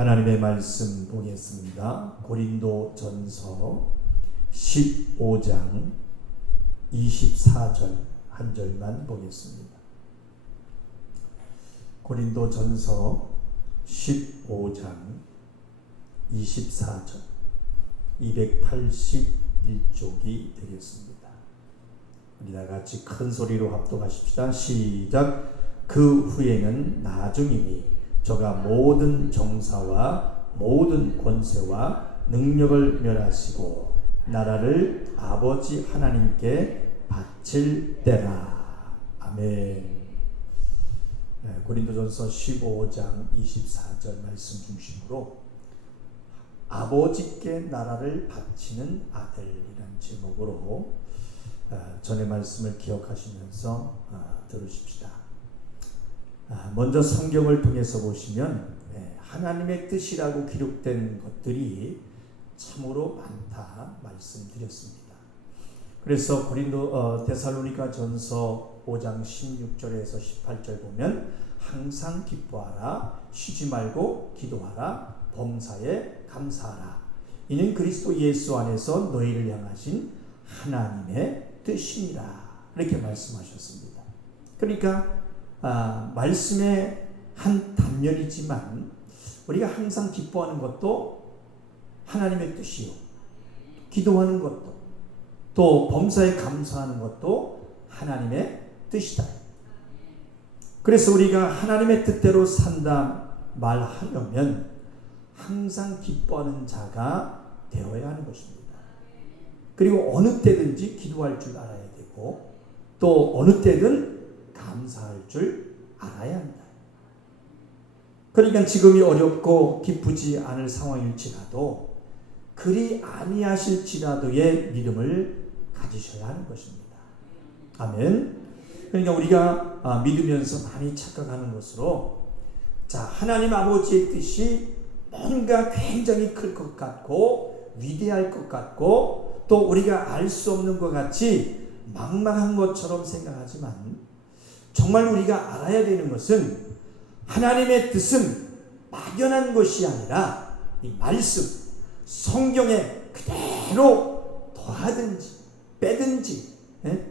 하나님의 말씀 보겠습니다. 고린도전서 15장 24절 한 절만 보겠습니다. 고린도전서 15장 24절 281쪽이 되겠습니다. 우리 다 같이 큰 소리로 합독하십시다. 시작. 그 후에는 나중이니 저가 모든 정사와 모든 권세와 능력을 멸하시고 나라를 아버지 하나님께 바칠 때라. 아멘. 고린도전서 15장 24절 말씀 중심으로 아버지께 나라를 바치는 아들이라는 제목으로 전의 말씀을 기억하시면서 들으십시다. 먼저 성경을 통해서 보시면 하나님의 뜻이라고 기록된 것들이 참으로 많다 말씀드렸습니다. 그래서 데살로니가 전서 5장 16절에서 18절 보면 항상 기뻐하라, 쉬지 말고 기도하라, 범사에 감사하라. 이는 그리스도 예수 안에서 너희를 향하신 하나님의 뜻이니라. 이렇게 말씀하셨습니다. 그러니까 말씀의 한 단면이지만 우리가 항상 기뻐하는 것도 하나님의 뜻이요, 기도하는 것도 또 범사에 감사하는 것도 하나님의 뜻이다. 그래서 우리가 하나님의 뜻대로 산다 말하려면 항상 기뻐하는 자가 되어야 하는 것입니다. 그리고 어느 때든지 기도할 줄 알아야 되고 또 어느 때든 감사할 줄 알아야 한다. 그러니까 지금이 어렵고 기쁘지 않을 상황일지라도 그리 아니하실지라도의 믿음을 가지셔야 하는 것입니다. 아멘. 그러니까 우리가 믿으면서 많이 착각하는 것으로 하나님 아버지의 뜻이 뭔가 굉장히 클 것 같고 위대할 것 같고 또 우리가 알 수 없는 것 같이 막막한 것처럼 생각하지만 정말 우리가 알아야 되는 것은 하나님의 뜻은 막연한 것이 아니라 이 말씀, 성경에 그대로 더하든지 빼든지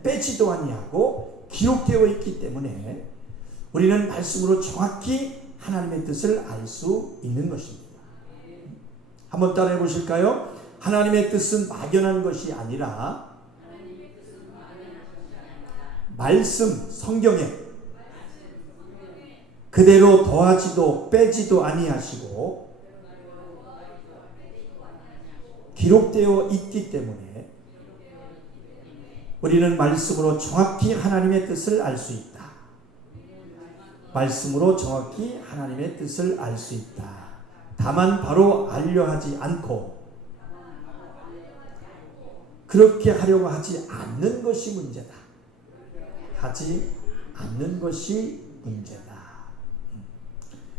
빼지도 아니하고 기록되어 있기 때문에 우리는 말씀으로 정확히 하나님의 뜻을 알 수 있는 것입니다. 한번 따라해 보실까요? 하나님의 뜻은 막연한 것이 아니라 말씀, 성경에 그대로 더하지도 빼지도 아니하시고 기록되어 있기 때문에 우리는 말씀으로 정확히 하나님의 뜻을 알 수 있다. 말씀으로 정확히 하나님의 뜻을 알 수 있다. 다만 바로 알려 하지 않고 그렇게 하려고 하지 않는 것이 문제다. 하지 않는 것이 문제다.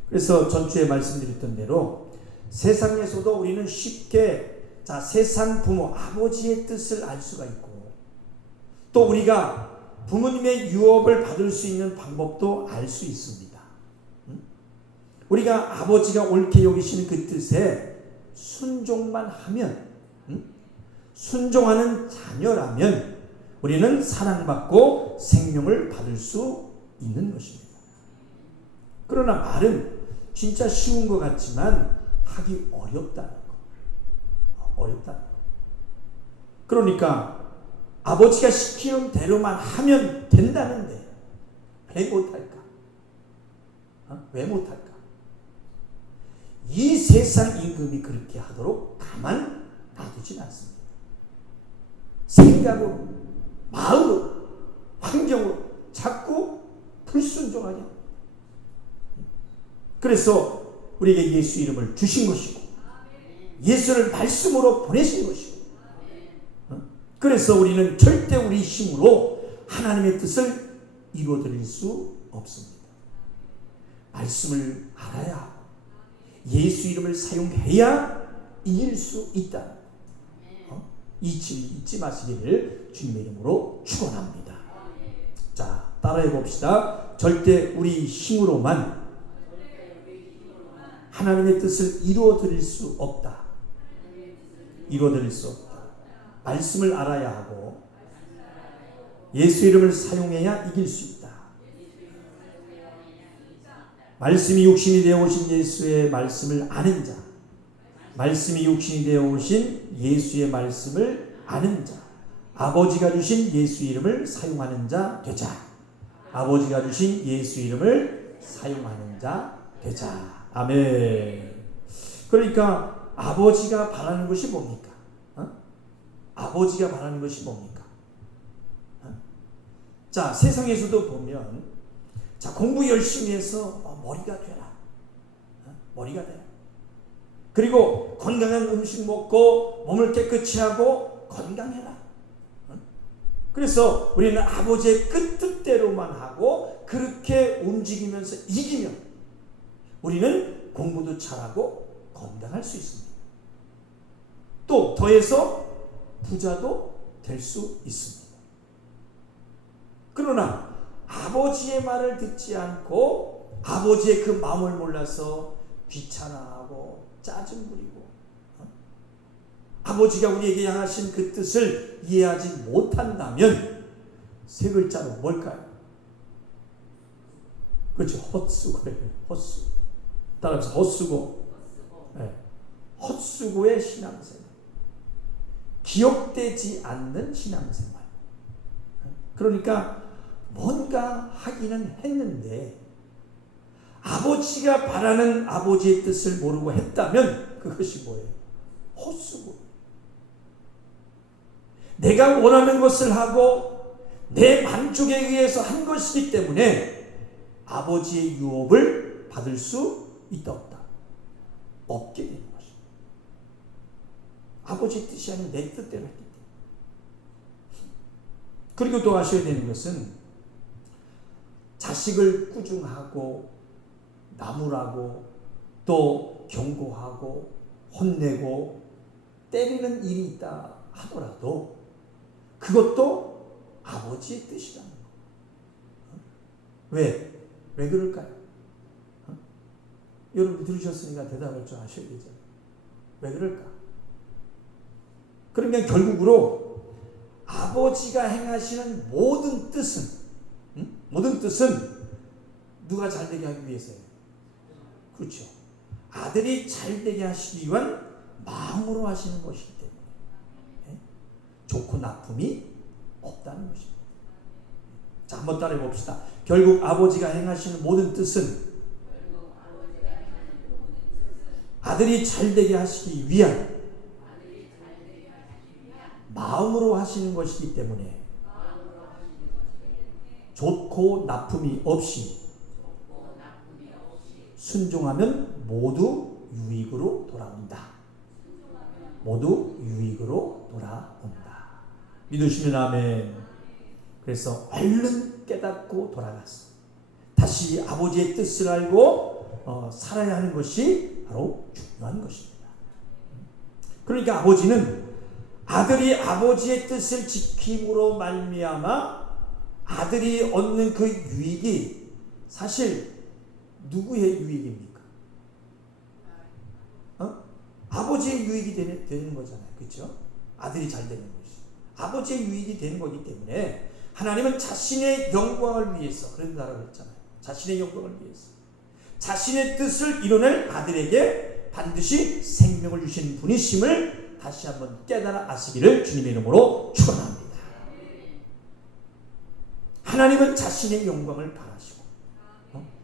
그래서 전주에 말씀드렸던 대로 세상에서도 우리는 쉽게 세상 부모, 아버지의 뜻을 알 수가 있고 또 우리가 부모님의 유업을 받을 수 있는 방법도 알 수 있습니다. 우리가 아버지가 옳게 여기시는 그 뜻에 순종만 하면, 순종하는 자녀라면 우리는 사랑받고 생명을 받을 수 있는 것입니다. 그러나 말은 진짜 쉬운 것 같지만 하기 어렵다는 거. 어렵다는 거. 그러니까 아버지가 시키는 대로만 하면 된다는데 왜 못할까? 왜 못할까? 이 세상 임금이 그렇게 하도록 가만 놔두진 않습니다. 생각으로, 마음으로, 환경으로 자꾸 불순종하게 합니다. 그래서 우리에게 예수 이름을 주신 것이고 예수를 말씀으로 보내신 것이고 그래서 우리는 절대 우리 힘으로 하나님의 뜻을 이루어드릴 수 없습니다. 말씀을 알아야 하고 예수 이름을 사용해야 이길 수 있다. 잊지 마시기를 주님의 이름으로 축원합니다. 자, 따라해 봅시다. 절대 우리 힘으로만 하나님의 뜻을 이루어드릴 수 없다. 이루어드릴 수 없다. 말씀을 알아야 하고 예수 이름을 사용해야 이길 수 있다. 말씀이 육신이 되어 오신 예수의 말씀을 아는 자, 말씀이 육신이 되어 오신 예수의 말씀을 아는 자, 아버지가 주신 예수 이름을 사용하는 자 되자. 아버지가 주신 예수 이름을 사용하는 자 되자. 아멘. 그러니까 아버지가 바라는 것이 뭡니까? 아버지가 바라는 것이 뭡니까? 자, 세상에서도 보면, 자, 공부 열심히 해서 머리가 되라. 머리가 되라. 그리고 건강한 음식 먹고 몸을 깨끗이 하고 건강해라. 그래서 우리는 아버지의 뜻대로만 하고 그렇게 움직이면서 이기면 우리는 공부도 잘하고 건강할 수 있습니다. 또 더해서 부자도 될 수 있습니다. 그러나 아버지의 말을 듣지 않고 아버지의 그 마음을 몰라서 귀찮아하고 짜증 부리고 아버지가 우리에게 향하신 그 뜻을 이해하지 못한다면 세 글자로 뭘까요? 그렇죠. 헛수고예요. 헛수고. 따라서 헛수고. 네. 헛수고의 신앙생활. 기억되지 않는 신앙생활. 그러니까 뭔가 하기는 했는데 아버지가 바라는 아버지의 뜻을 모르고 했다면 그것이 뭐예요? 헛수고. 내가 원하는 것을 하고 내 만족에 의해서 한 것이기 때문에 아버지의 유업을 받을 수 있다 없다? 없게 되는 것입니다. 아버지의 뜻이 아닌 내 뜻대로 했기 때문에. 그리고 또 아셔야 되는 것은 자식을 꾸중하고 나무라고 또 경고하고 혼내고 때리는 일이 있다 하더라도 그것도 아버지의 뜻이라는 거. 왜? 왜 그럴까요? 여러분 들으셨으니까 대답을 좀 하셔야 되잖아요. 왜 그럴까? 그러면 결국으로 아버지가 행하시는 모든 뜻은 누가 잘되게 하기 위해서예요. 그렇죠. 아들이 잘되게 하시기 위한 마음으로 하시는 것이기 때문에 좋고 나쁨이 없다는 것입니다. 자, 한번 따라해 봅시다. 결국 아버지가 행하시는 모든 뜻은 아들이 잘되게 하시기 위한 마음으로 하시는 것이기 때문에 좋고 나쁨이 없이 순종하면 모두 유익으로 돌아온다. 모두 유익으로 돌아온다. 믿으시면 아멘. 그래서 얼른 깨닫고 돌아갔어. 다시 아버지의 뜻을 알고 살아야 하는 것이 바로 중요한 것입니다. 그러니까 아버지는 아들이 아버지의 뜻을 지킴으로 말미암아 아들이 얻는 그 유익이 사실 누구의 유익입니까? 아버지의 유익이 되는 거잖아요. 그렇죠? 아들이 잘 되는 것이 아버지의 유익이 되는 거기 때문에 하나님은 자신의 영광을 위해서 그런다라고 했잖아요. 자신의 영광을 위해서 자신의 뜻을 이뤄낼 아들에게 반드시 생명을 주신 분이심을 다시 한번 깨달아 아시기를 주님의 이름으로 축원합니다. 하나님은 자신의 영광을 바라시고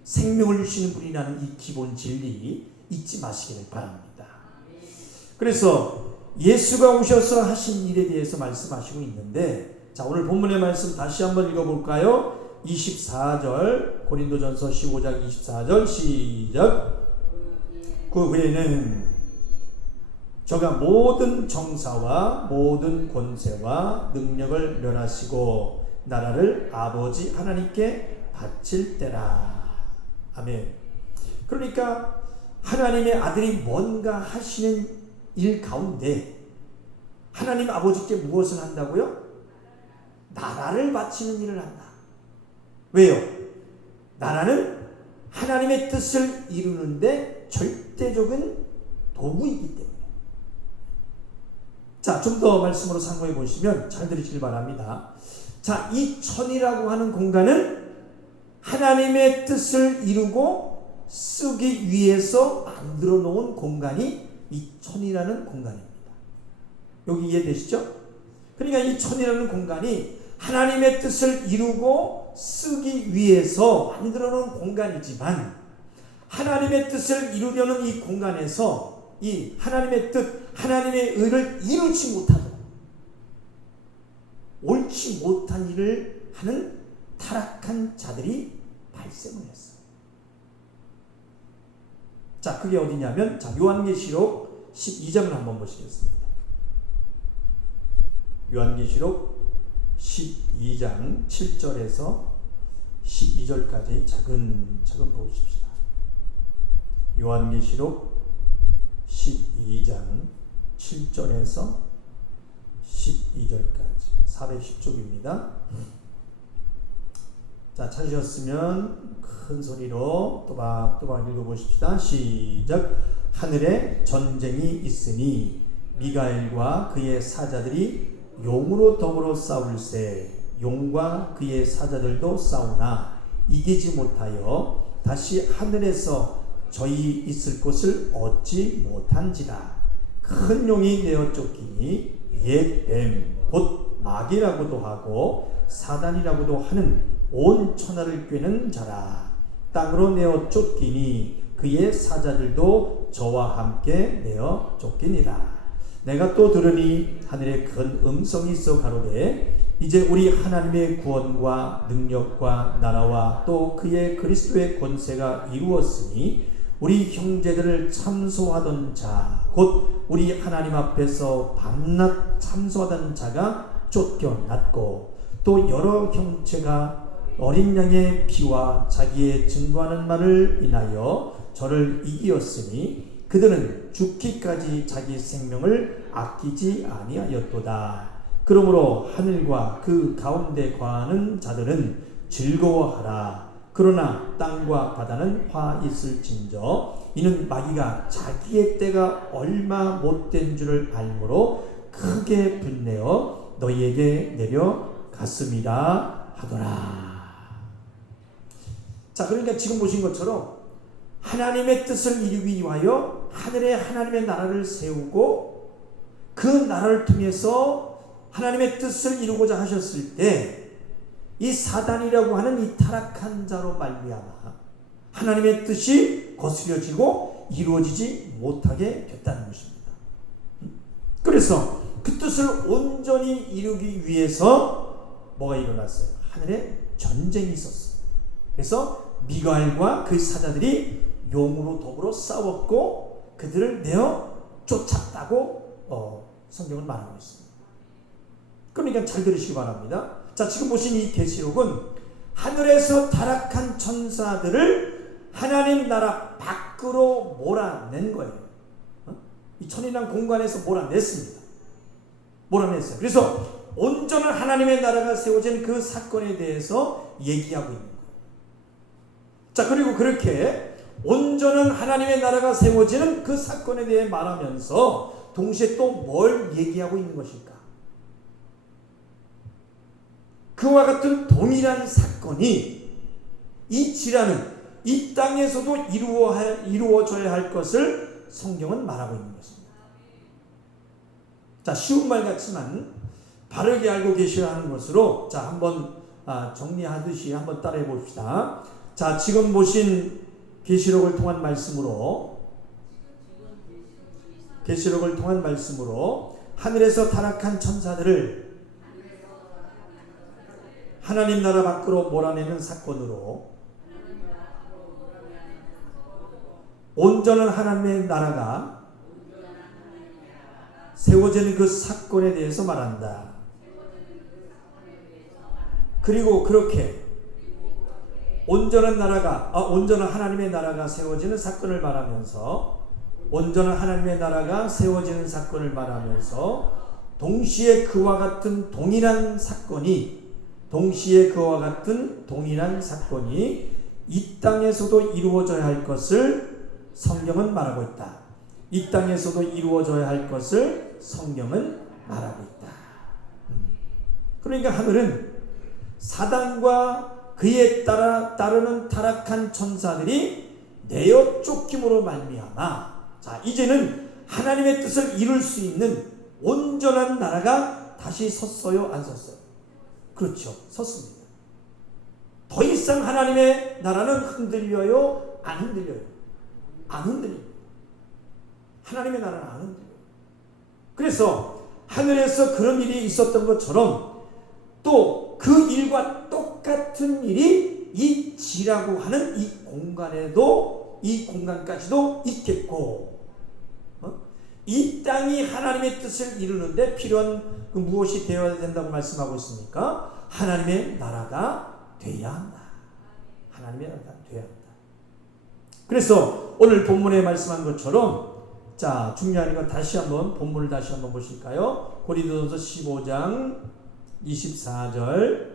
생명을 주시는 분이라는 이 기본 진리 잊지 마시기를 바랍니다. 그래서 예수가 오셔서 하신 일에 대해서 말씀하시고 있는데, 자, 오늘 본문의 말씀 다시 한번 읽어볼까요? 24절, 고린도전서 15장 24절 시작. 그 후에는 저가 모든 정사와 모든 권세와 능력을 멸하시고 나라를 아버지 하나님께 바칠 때라. 아멘. 그러니까 하나님의 아들이 뭔가 하시는 일 가운데 하나님 아버지께 무엇을 한다고요? 나라를 바치는 일을 한다. 왜요? 나라는 하나님의 뜻을 이루는데 절대적인 도구이기 때문에. 자, 좀 더 말씀으로 상고해 보시면 잘 들으시길 바랍니다. 자, 이 천이라고 하는 공간은 하나님의 뜻을 이루고 쓰기 위해서 만들어 놓은 공간이 이 천이라는 공간입니다. 여기 이해되시죠? 그러니까 이 천이라는 공간이 하나님의 뜻을 이루고 쓰기 위해서 만들어 놓은 공간이지만, 하나님의 뜻을 이루려는 이 공간에서 이 하나님의 뜻, 하나님의 의를 이루지 못하도록 옳지 못한 일을 하는 타락한 자들이 발생을 했어요. 자, 그게 어디냐면, 자, 요한계시록 12장을 한번 보시겠습니다. 요한계시록 12장 7절에서 12절까지 차근차근 보십시다. 요한계시록 12장 7절에서 12절까지 410쪽입니다. 자, 찾으셨으면 큰 소리로 또박또박 읽어보십시다. 시작. 하늘에 전쟁이 있으니 미가엘과 그의 사자들이 용으로 더불어 싸울세. 용과 그의 사자들도 싸우나 이기지 못하여 다시 하늘에서 저희 있을 곳을 얻지 못한지라. 큰 용이 내어 쫓기니 옛 뱀 곧 마귀라고도 하고 사단이라고도 하는 온 천하를 꿰는 자라. 땅으로 내어 쫓기니 그의 사자들도 저와 함께 내어 쫓기니라. 내가 또 들으니 하늘에 큰 음성이 있어 가로되 이제 우리 하나님의 구원과 능력과 나라와 또 그의 그리스도의 권세가 이루었으니 우리 형제들을 참소하던 자 곧 우리 하나님 앞에서 밤낮 참소하던 자가 쫓겨났고 또 여러 형체가 어린 양의 피와 자기의 증거하는 말을 인하여 저를 이기었으니 그들은 죽기까지 자기 생명을 아끼지 아니하였도다. 그러므로 하늘과 그 가운데 거하는 자들은 즐거워하라. 그러나 땅과 바다는 화 있을진저 이는 마귀가 자기의 때가 얼마 못된 줄을 알므로 크게 분내어 너희에게 내려갔음이라 하더라. 자, 그러니까 지금 보신 것처럼 하나님의 뜻을 이루기 위하여 하늘에 하나님의 나라를 세우고 그 나라를 통해서 하나님의 뜻을 이루고자 하셨을 때 이 사단이라고 하는 이 타락한 자로 말미암아 하나님의 뜻이 거스려지고 이루어지지 못하게 됐다는 것입니다. 그래서 그 뜻을 온전히 이루기 위해서 뭐가 일어났어요? 하늘에 전쟁이 있었어요. 그래서 미가엘과 그 사자들이 용으로 더불어 싸웠고 그들을 내어 쫓았다고 성경은 말하고 있습니다. 그러니까 잘 들으시기 바랍니다. 자, 지금 보신 이 계시록은 하늘에서 타락한 천사들을 하나님 나라 밖으로 몰아낸 거예요. 이 천이란 공간에서 몰아냈습니다. 몰아냈어요. 그래서 온전한 하나님의 나라가 세워진 그 사건에 대해서 얘기하고 있는 거예요. 자, 그리고 그렇게 온전한 하나님의 나라가 세워지는 그 사건에 대해 말하면서 동시에 또 뭘 얘기하고 있는 것일까? 그와 같은 동일한 사건이 이 지라는 이 땅에서도 이루어져야 할 것을 성경은 말하고 있는 것입니다. 자, 쉬운 말 같지만 바르게 알고 계셔야 하는 것으로 자, 한번 정리하듯이 한번 따라해 봅시다. 자, 지금 보신 계시록을 통한 말씀으로 하늘에서 타락한 천사들을 하나님 나라 밖으로 몰아내는 사건으로 온전한 하나님의 나라가 세워지는 그 사건에 대해서 말한다. 그리고 그렇게 온전한 하나님의 나라가 세워지는 사건을 말하면서 동시에 그와 같은 동일한 사건이 이 땅에서도 이루어져야 할 것을 성경은 말하고 있다. 이 땅에서도 이루어져야 할 것을 성경은 말하고 있다. 그러니까 하늘은 사단과 그에 따르는 타락한 천사들이 내어 쫓김으로 말미암아, 자 이제는 하나님의 뜻을 이룰 수 있는 온전한 나라가 다시 섰어요, 안 섰어요? 그렇죠, 섰습니다. 더 이상 하나님의 나라는 흔들려요, 안 흔들려요? 안 흔들립니다. 하나님의 나라는 안 흔들려요. 그래서 하늘에서 그런 일이 있었던 것처럼 또 그 일과 똑같은 일이 이 지라고 하는 이 공간에도, 이 공간까지도 있겠고, 이 땅이 하나님의 뜻을 이루는데 필요한 그 무엇이 되어야 된다고 말씀하고 있습니까? 하나님의 나라가 돼야 한다. 하나님의 나라가 돼야 한다. 그래서 오늘 본문에 말씀한 것처럼, 자 중요한 건 다시 한번 본문을 다시 한번 보실까요? 고린도전서 15장 24절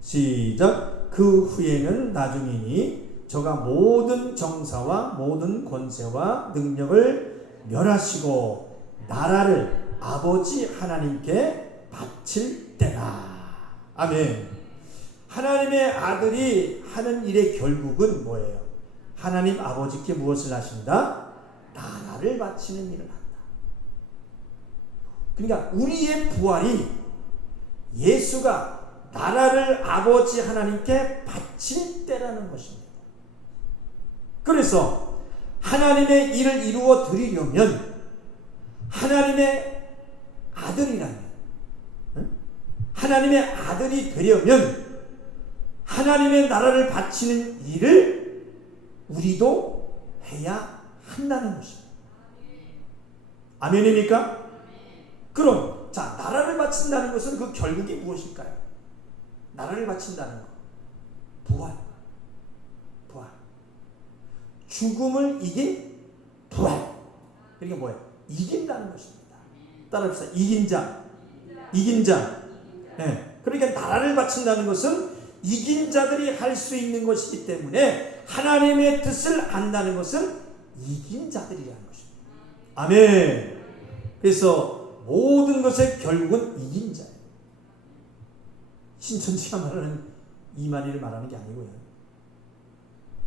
시작. 그 후에는 나중이니 저가 모든 정사와 모든 권세와 능력을 멸하시고 나라를 아버지 하나님께 바칠 때라. 아멘. 하나님의 아들이 하는 일의 결국은 뭐예요? 하나님 아버지께 무엇을 하신다? 나라를 바치는 일을 한다. 그러니까 우리의 부활이 예수가 나라를 아버지 하나님께 바칠 때라는 것입니다. 그래서 하나님의 일을 이루어 드리려면, 하나님의 아들이라면, 하나님의 아들이 되려면 하나님의 나라를 바치는 일을 우리도 해야 한다는 것입니다. 아멘입니까? 그럼 자, 나라를 바친다는 것은 그 결국이 무엇일까요? 나라를 바친다는 것, 부활. 죽음을 이긴 부활. 그러니까 뭐예요? 이긴다는 것입니다. 따라합시다. 이긴 자. 네. 그러니까 나라를 바친다는 것은 이긴 자들이 할 수 있는 것이기 때문에 하나님의 뜻을 안다는 것은 이긴 자들이라는 것입니다. 아멘. 그래서 모든 것의 결국은 이긴 자예요. 신천지가 말하는 이만희를 말하는 게 아니고요.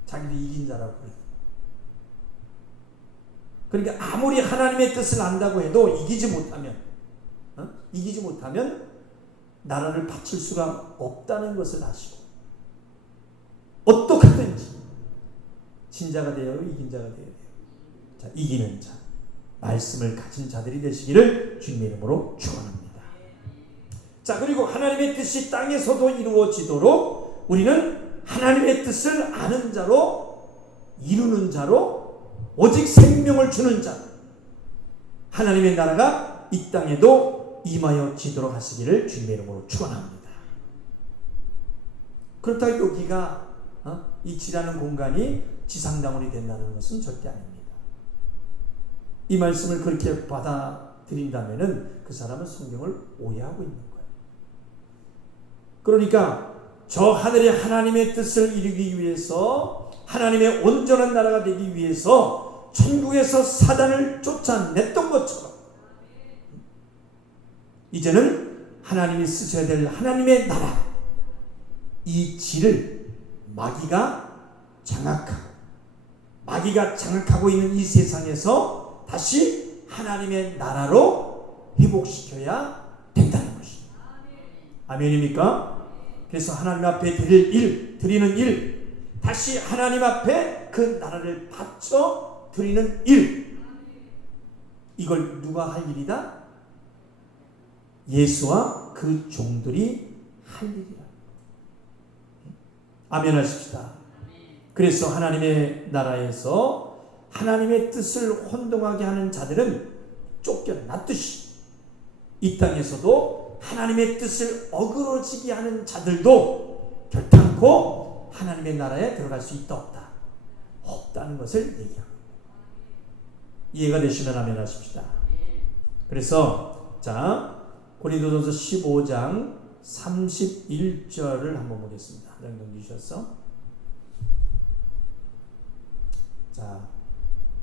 자기도 이긴 자라고 그래요. 그러니까 아무리 하나님의 뜻을 안다고 해도 이기지 못하면 나라를 바칠 수가 없다는 것을 아시고, 어떻게 하든지 진자가 되어야 이긴 자가 되어야 돼요. 자, 이기는 자, 말씀을 가진 자들이 되시기를 주님의 이름으로 축원합니다. 자, 그리고 하나님의 뜻이 땅에서도 이루어지도록 우리는 하나님의 뜻을 아는 자로, 이루는 자로, 오직 생명을 주는 자, 하나님의 나라가 이 땅에도 임하여 지도록 하시기를 주님의 이름으로 축원합니다. 그렇다고 여기가 이 지라는 공간이 지상당원이 된다는 것은 절대 아닙니다. 이 말씀을 그렇게 받아들인다면 그 사람은 성경을 오해하고 있는 거예요. 그러니까 저 하늘의 하나님의 뜻을 이루기 위해서, 하나님의 온전한 나라가 되기 위해서 천국에서 사단을 쫓아냈던 것처럼 이제는 하나님이 쓰셔야 될 하나님의 나라, 이 지를 마귀가 장악하고 있는 이 세상에서 다시 하나님의 나라로 회복시켜야 된다는 것입니다. 아멘입니까? 그래서 하나님 앞에 드리는 일, 다시 하나님 앞에 그 나라를 바쳐 드리는 일, 이걸 누가 할 일이다? 예수와 그 종들이 할 일이다. 아멘 하십시다. 그래서 하나님의 나라에서 하나님의 뜻을 혼동하게 하는 자들은 쫓겨났듯이, 이 땅에서도 하나님의 뜻을 어그러지게 하는 자들도 결단코 하나님의 나라에 들어갈 수 있다 없다는 것을 얘기합니다. 이해가 되시면 아멘 하십시다. 그래서 자, 고린도전서 15장 31절을 한번 보겠습니다. 넘기셨어? 자,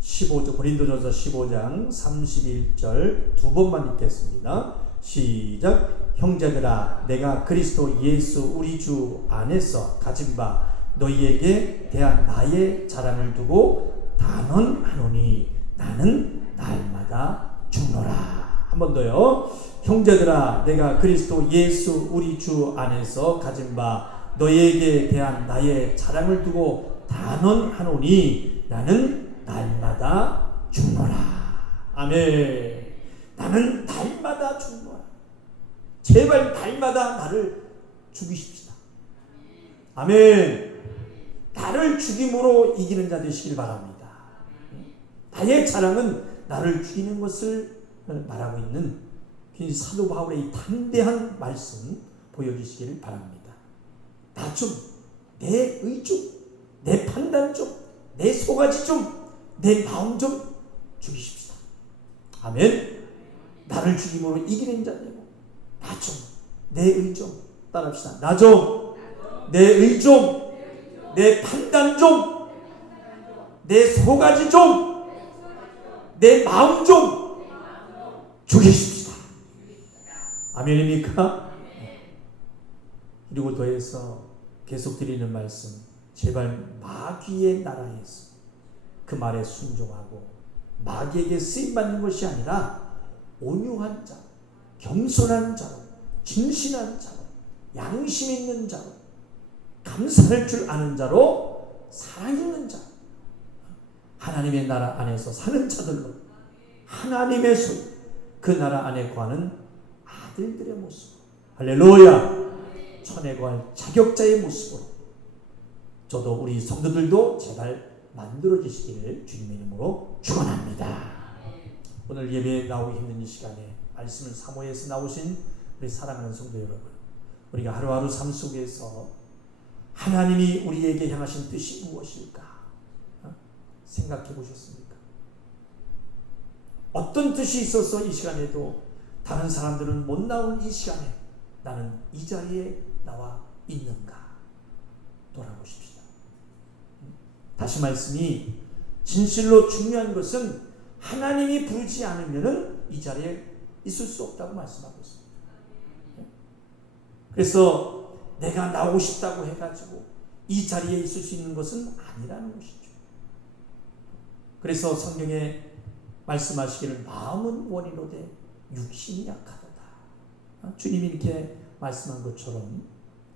15절, 고린도전서 15장 31절 두 번만 읽겠습니다. 시작. 형제들아, 내가 그리스도 예수 우리 주 안에서 가진 바 너희에게 대한 나의 자랑을 두고 단언하노니 나는 날마다 죽노라. 한 번 더요. 형제들아, 내가 그리스도 예수 우리 주 안에서 가진 바 너희에게 대한 나의 자랑을 두고 단언하노니 나는 날마다 죽노라. 아멘. 나는 날마다 죽노라. 제발 날마다 나를 죽이십시다. 아멘. 나를 죽임으로 이기는 자 되시길 바랍니다. 나의 자랑은 나를 죽이는 것을 말하고 있는 사도 바울의 이 담대한 말씀 보여주시기를 바랍니다. 나 좀, 내 의 좀, 내 판단 좀, 내 속아지 좀, 내 마음 좀 죽이십시다. 아멘. 나를 죽임으로 이기는 자 되고 나 좀, 내 의 좀 따라합시다. 나 좀, 내 의 좀, 내 판단 좀, 내 속아지 좀, 내 마음 좀 죽이십시다. 아멘입니까? 그리고 더해서 계속 드리는 말씀, 제발 마귀의 나라에서 그 말에 순종하고 마귀에게 쓰임받는 것이 아니라 온유한 자, 겸손한 자로, 진실한 자로, 양심 있는 자로, 감사할 줄 아는 자로, 사랑 있는 자, 하나님의 나라 안에서 사는 자들로 하나님의 손, 그 나라 안에 거하는 아들들의 모습, 할렐루야, 천에 거할 자격자의 모습으로 저도 우리 성도들도 제발 만들어지시기를 주님의 이름으로 축원합니다. 오늘 예배에 나오기 힘든 이 시간에 말씀을 사모해서 나오신 우리 사랑하는 성도 여러분, 우리가 하루하루 삶 속에서 하나님이 우리에게 향하신 뜻이 무엇일까 생각해 보셨습니까? 어떤 뜻이 있어서 이 시간에도 다른 사람들은 못 나온 이 시간에 나는 이 자리에 나와 있는가 돌아보십시다. 다시 말씀이 진실로 중요한 것은 하나님이 부르지 않으면 이 자리에 있을 수 없다고 말씀하고 있습니다. 그래서 내가 나오고 싶다고 해가지고 이 자리에 있을 수 있는 것은 아니라는 것이죠. 그래서 성경에 말씀하시기를 마음은 원이로되 육신이 약하도다. 주님이 이렇게 말씀한 것처럼,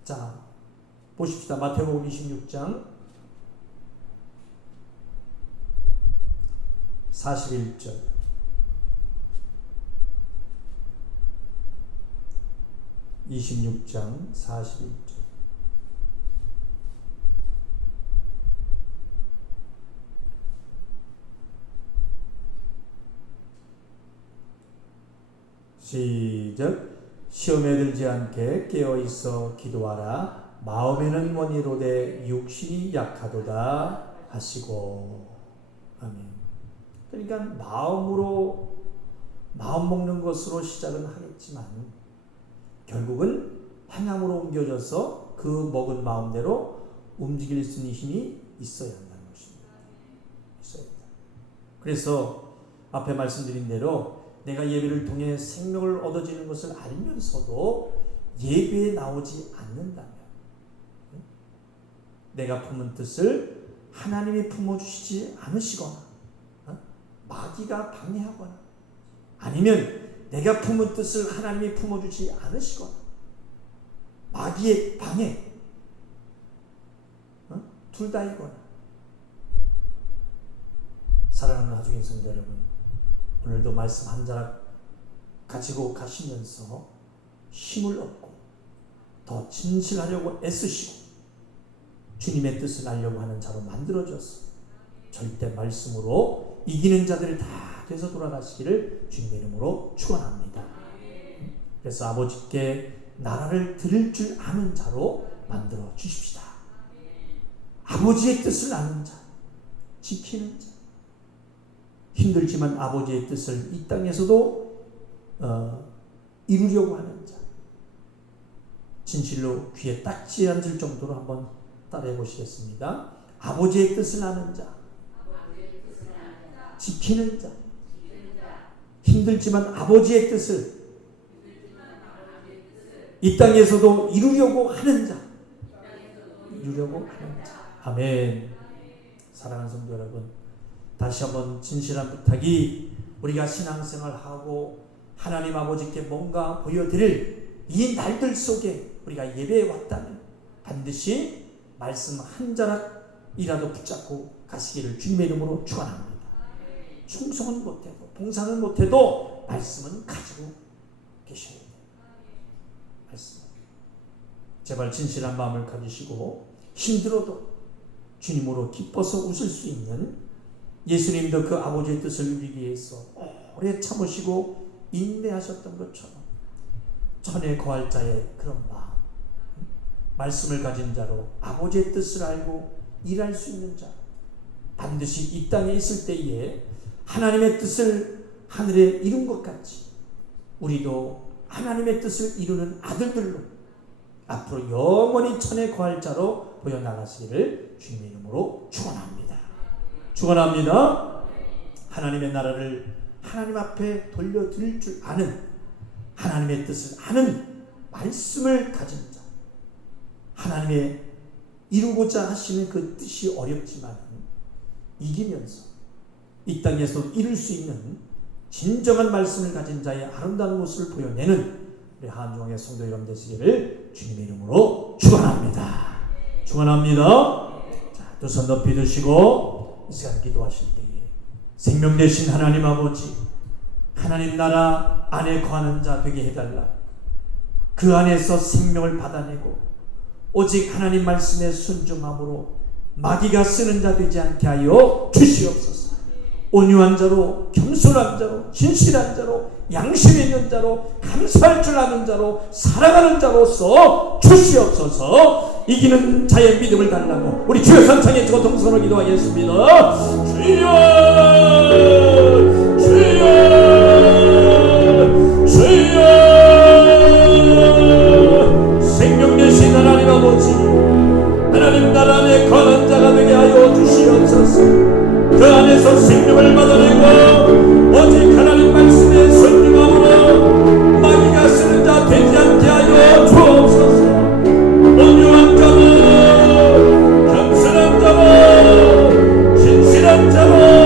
자 보십시다. 마태복음 26장 41절 26장 41절 시작. 시험에 들지 않게 깨어있어 기도하라. 마음에는 원이로되 육신이 약하도다 하시고. 아멘. 그러니까 마음 먹는 것으로 시작은 하겠지만 결국은 행함으로 옮겨져서 그 먹은 마음대로 움직일 수 있는 힘이 있어야 한다는 것입니다. 있어야 한다. 그래서 앞에 말씀드린 대로 내가 예배를 통해 생명을 얻어지는 것을 알면서도 예배에 나오지 않는다면 내가 품은 뜻을 하나님이 품어주시지 않으시거나 마귀가 방해하거나 아니면 내가 품은 뜻을 하나님이 품어주지 않으시거나 마귀의 방해 둘 다이거나. 사랑하는 나중에 성도 여러분, 오늘도 말씀 한 자락 가지고 가시면서 힘을 얻고 더 진실하려고 애쓰시고 주님의 뜻을 알려고 하는 자로 만들어져서 절대 말씀으로 이기는 자들이 다 돼서 돌아가시기를 주님의 이름으로 축원합니다. 그래서 아버지께 나라를 드릴 줄 아는 자로 만들어 주십시다. 아버지의 뜻을 아는 자, 지키는 자, 힘들지만 아버지의 뜻을 이 땅에서도 이루려고 하는 자, 진실로 귀에 딱지 앉을 정도로 한번 따라해 보시겠습니다. 아버지의 뜻을 아는 자, 지키는 자, 힘들지만 아버지의 뜻을 이 땅에서도 이루려고 하는 자, 아멘. 사랑하는 성도 여러분, 다시 한번 진실한 부탁이, 우리가 신앙생활하고 하나님 아버지께 뭔가 보여드릴 이 날들 속에 우리가 예배에 왔다면 반드시 말씀 한 자락이라도 붙잡고 가시기를 주님의 이름으로 축원합니다. 충성은 못해도, 봉사는 못해도 말씀은 가지고 계셔야 돼요. 말씀. 제발 진실한 마음을 가지시고 힘들어도 주님으로 기뻐서 웃을 수 있는, 예수님도 그 아버지의 뜻을 이루기 위해서 오래 참으시고 인내하셨던 것처럼 천에 거할 자의 그런 마음, 말씀을 가진 자로 아버지의 뜻을 알고 일할 수 있는 자, 반드시 이 땅에 있을 때에 하나님의 뜻을 하늘에 이룬 것 같이 우리도 하나님의 뜻을 이루는 아들들로 앞으로 영원히 천에 거할 자로 보여나가시기를 주님의 이름으로 축원합니다. 축원합니다. 하나님의 나라를 하나님 앞에 돌려드릴 줄 아는, 하나님의 뜻을 아는 말씀을 가진 자, 하나님의 이루고자 하시는 그 뜻이 어렵지만 이기면서 이 땅에서 이룰 수 있는 진정한 말씀을 가진 자의 아름다운 모습을 보여내는 우리 한중의 성도 여러분 되시기를 주님의 이름으로 축원합니다. 축원합니다. 자, 두 손 높이 드시고 이 시간 기도하실 때에 생명 되신 하나님 아버지, 하나님 나라 안에 거하는 자 되게 해달라. 그 안에서 생명을 받아내고 오직 하나님 말씀에 순종함으로 마귀가 쓰는 자 되지 않게 하여 주시옵소서. 온유한 자로, 겸손한 자로, 진실한 자로, 양심 있는 자로, 감사할 줄 아는 자로, 살아가는 자로서 주시옵소서. 이기는 자의 믿음을 달라고 우리 주여 선창에 주고 동선으로 기도하겠습니다. 주여, 주여, 주여. 생명 되신 하나님 아버지, 하나님 나라 안에 거하는 자가 되게 하여 주시옵소서. 그 안에서 생명을 받아내고 오직 하나님 말씀에 순종함으로 마귀가 쓰는 자 되지 않게 하여 주옵소서. 온유한 자로, 겸손한 자로, 진실한 자로,